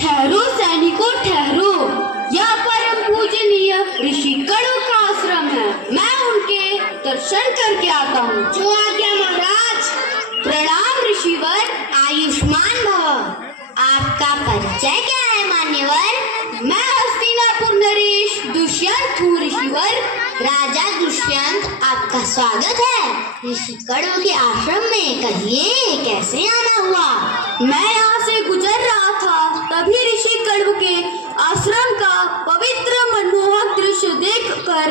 ठहरो सैनिकों ठहरो, यह परम पूजनीय ऋषि कड़ू का आश्रम है। मैं उनके दर्शन करके आता हूँ। जो आज्ञा महाराज। प्रणाम ऋषिवर। आयुष्मान भव। आपका परिचय क्या है मान्यवर? मैं हस्तिनापुर नरेश दुष्यंत हूँ ऋषिवर। राजा दुष्यंत आपका स्वागत है ऋषि कड़ू के आश्रम में। कहिए कैसे आना हुआ? मैं यहाँ से गुजर रहा था, तभी ऋषि कड़ू के आश्रम का पवित्र मनमोहक दृश्य देखकर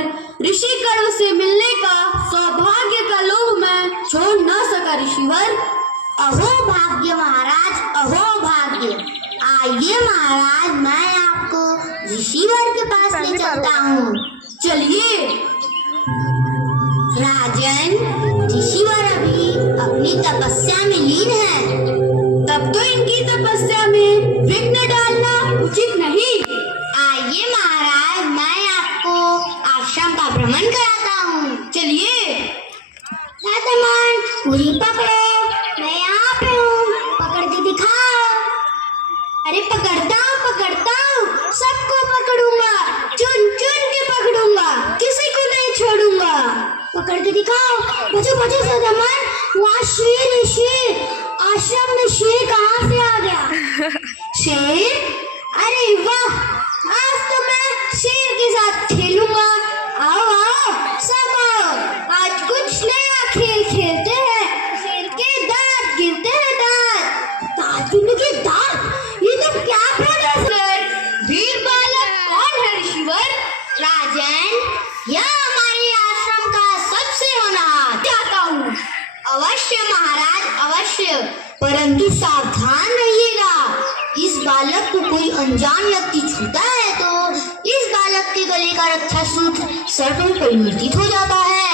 ऋषि कड़ू से मिलने का सौभाग्य का लोभ मैं छोड़ न सका ऋषिवर। अहो भाग्य महाराज, अहो भाग्य। आइए महाराज, मैं आपको ऋषिवर के पास ले चलता हूँ। चलिए। राजन, ऋषिवर अभी अपनी तपस्या में लीन है। तब तो इनकी तपस्या में विघ्न डालना उचित नहीं। आइए महाराज, मैं आपको आश्रम का भ्रमण कराता हूँ। चलिए। दादामान, पूरी पकड़ो, मैं यहाँ पे हूँ, पकड़ के दिखाओ। अरे पकड़ता हूँ, सबको पकड़ूंगा, चुन चुन के पकड़ूंगा, किसी को नहीं छोड़ूंगा। पकड़ के दिखाओ। बचो बचो दादामान, वहाँ शेर है, शेर। आश्रम में शेर कहाँ से आ गया? शेर? अरे वाह, आज तो मैं शेर के साथ खेलूंगा। आओ आओ सब आओ, आज कुछ नया खेल खेलते हैं। शेर के दांत गिनते हैं, दांत गिनने के दांत। ये तो क्या बोल रहे सर? वीर बालक कौन है ऋषिवर? राजन, यह हमारे आश्रम का सबसे होनहार। चाहता हूँ। अवश्य महाराज, अवश्य, परंतु सावधान रहिएगा। इस बालक को कोई अनजान व्यक्ति छूता है तो इस बालक के गले का रक्षा सूत्र सर्प में परिवर्तित हो जाता है।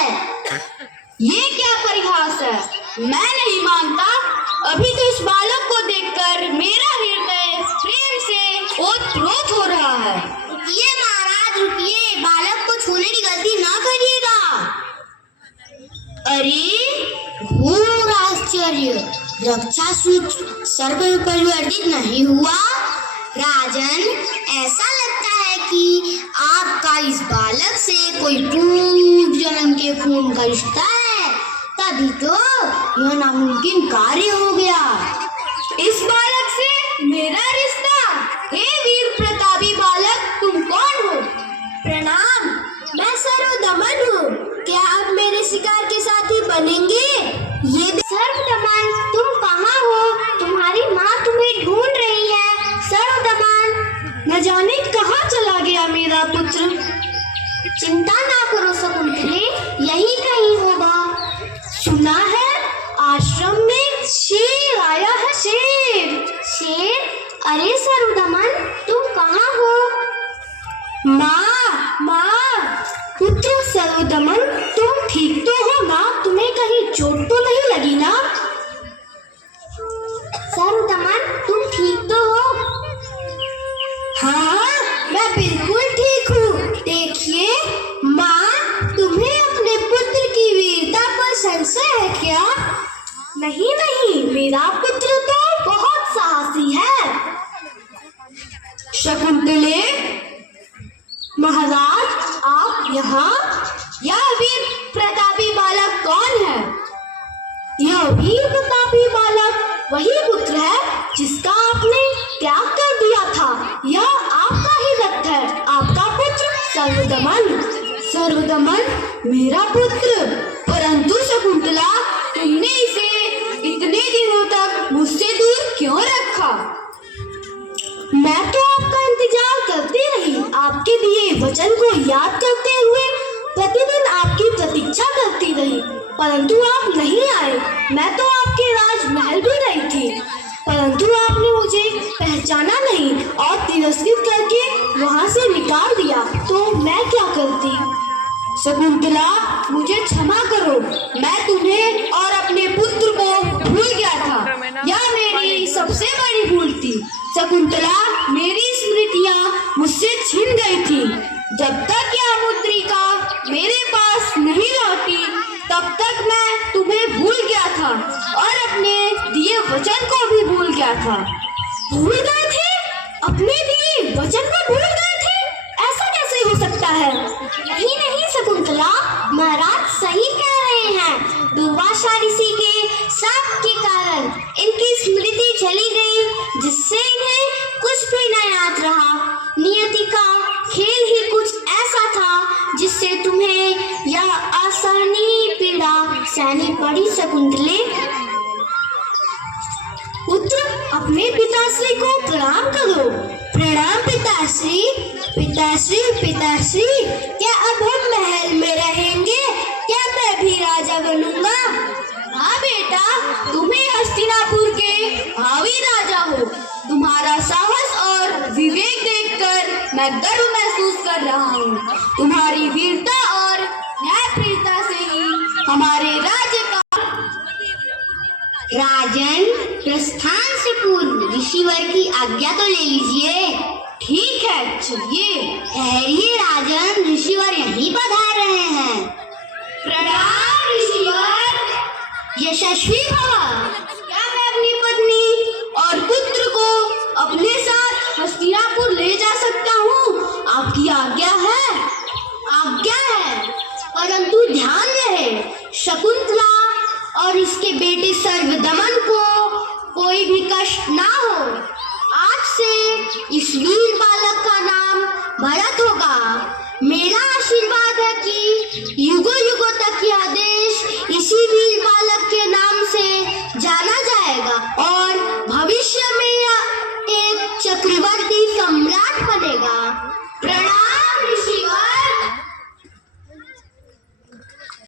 ये क्या परिहास है? मैं नहीं मानता। अभी तो इस बालक को देखकर मेरा हृदय प्रेम से ओत-प्रोत हो रहा है। रुकिए महाराज, रुकिए, बालक को छूने की गलती ना करिएगा। अरे घोर आश्चर्य, रक्षा सूत्र सर्प में परिवर्तित नहीं हुआ। राजन, ऐसा लगता है कि आपका इस बालक से कोई पूर्व जन्म के खून का रिश्ता है, तभी तो यह नामुमकिन कार्य हो गया। इस बालक से मेरा रिश्ता? हे वीर प्रतापी बालक, तुम कौन हो? प्रणाम, मैं सर्वदमन हूँ। क्या आप मेरे शिकार के साथी बनेंगे? ये सर्वदमन, तुम कहाँ हो? तुम्हारी माँ तुम्हें ढूंढ रही है। सर्वदमन, न जाने कहाँ चला गया मेरा पुत्र। चिंता ना करो शकुंतले, यही कहीं होगा। सुना है आश्रम में शेर आया है। शेर? शेर? अरे सर्वदमन, तुम कहाँ हो? माँ, पुत्र सर्वदमन, तुम ठीक तो हो ना? तुम्हें कहीं चोट तो नहीं लगी ना? सर्वदमन, तुम ठीक तो हो? हाँ, मैं बिल्कुल ठीक हूँ। देखिए माँ, तुम्हें अपने पुत्र की वीरता पर संशय है क्या? नहीं, मेरा पुत्र तो बहुत साहसी है। शकुंतले, महाराज आप यहाँ? यह वीर प्रतापी बालक कौन है? यह वीर प्रतापी बालक वही पुत्र है जिसका आपने त्याग कर दिया था। यह आपका ही रक्त है, आपका पुत्र सर्वदमन। सर्वदमन मेरा पुत्र? परंतु शकुंतला, तुमने इसे इतने दिनों तक मुझसे दूर क्यों रखा? मैं तो आपका इंतजार करती रही, आपके दिए वचन को याद करते हुए प्रतिदिन आपकी प्रतीक्षा करती रही, परंतु आप नहीं आए। मैं तो आपके राजमहल भी गई थी, परंतु आपने मुझे पहचाना नहीं और तिरस्कृत करके वहां से निकाल दिया, तो मैं क्या करती? शकुंतला, मुझे क्षमा करो, मैं तुम्हें और अपने पुत्र को भूल गया था। यह मेरी सबसे बड़ी भूल थी। शकुंतला, मेरी स्मृतियाँ मुझसे छिन गई थी। जब तक यह मुद्रिका मेरे पास नहीं रहती, तब तक मैं तुम्हें भूल गया था और अपने दिए वचन को भी भूल गया था। भूल गए थे? अब अपने दिए वचन को भूल गए थे? ऐसा कैसे हो सकता है? नहीं नहीं शकुंतला, महाराज सही कह रहे हैं। दुर्वासा ऋषि के शाप के कारण इनकी स्मृति चली गई, जिससे इन्हें कुछ भी न याद रहा। नियति का खेल ही कुछ ऐसा था जिससे तुम्हें यह असहनीय पीड़ा सहनी पड़ी शकुंतले। पुत्र, अपने पिताश्री को प्रणाम करो। प्रणाम पिताश्री। पिताश्री पिताश्री, क्या अब हम महल में रहेंगे? क्या मैं भी राजा बनूंगा? हाँ बेटा, तुम्हें हस्तिनापुर के भावी राजा हो। तुम्हारा साहस और विवेक देखकर मैं गर्व महसूस कर रहा हूँ। तुम्हारी वीरता और न्यायप्रियता से ही हमारे राज्य का राजन, प्रस्थान से पूर्व ऋषिवर की आज्ञा तो ले लीजिए। ठीक है, चलिए। ठहरिए राजन, ऋषिवर यहीं पधार रहे हैं। प्रणाम ऋषिवर। यशस्वी भव। क्या मैं अपनी पत्नी और पुत्र को अपने साथ हस्तिनापुर ले जा सकता हूँ? आपकी आज्ञा है? आज्ञा है, परंतु ध्यान रहे शकुंतला और उसके बेटे सर्वदमन को कोई भी कष्ट ना हो। आज से इस वीर बालक का नाम भरत होगा। मेरा आशीर्वाद है कि युगों युगों तक यह देश इसी वीर बालक के नाम से जाना जाएगा और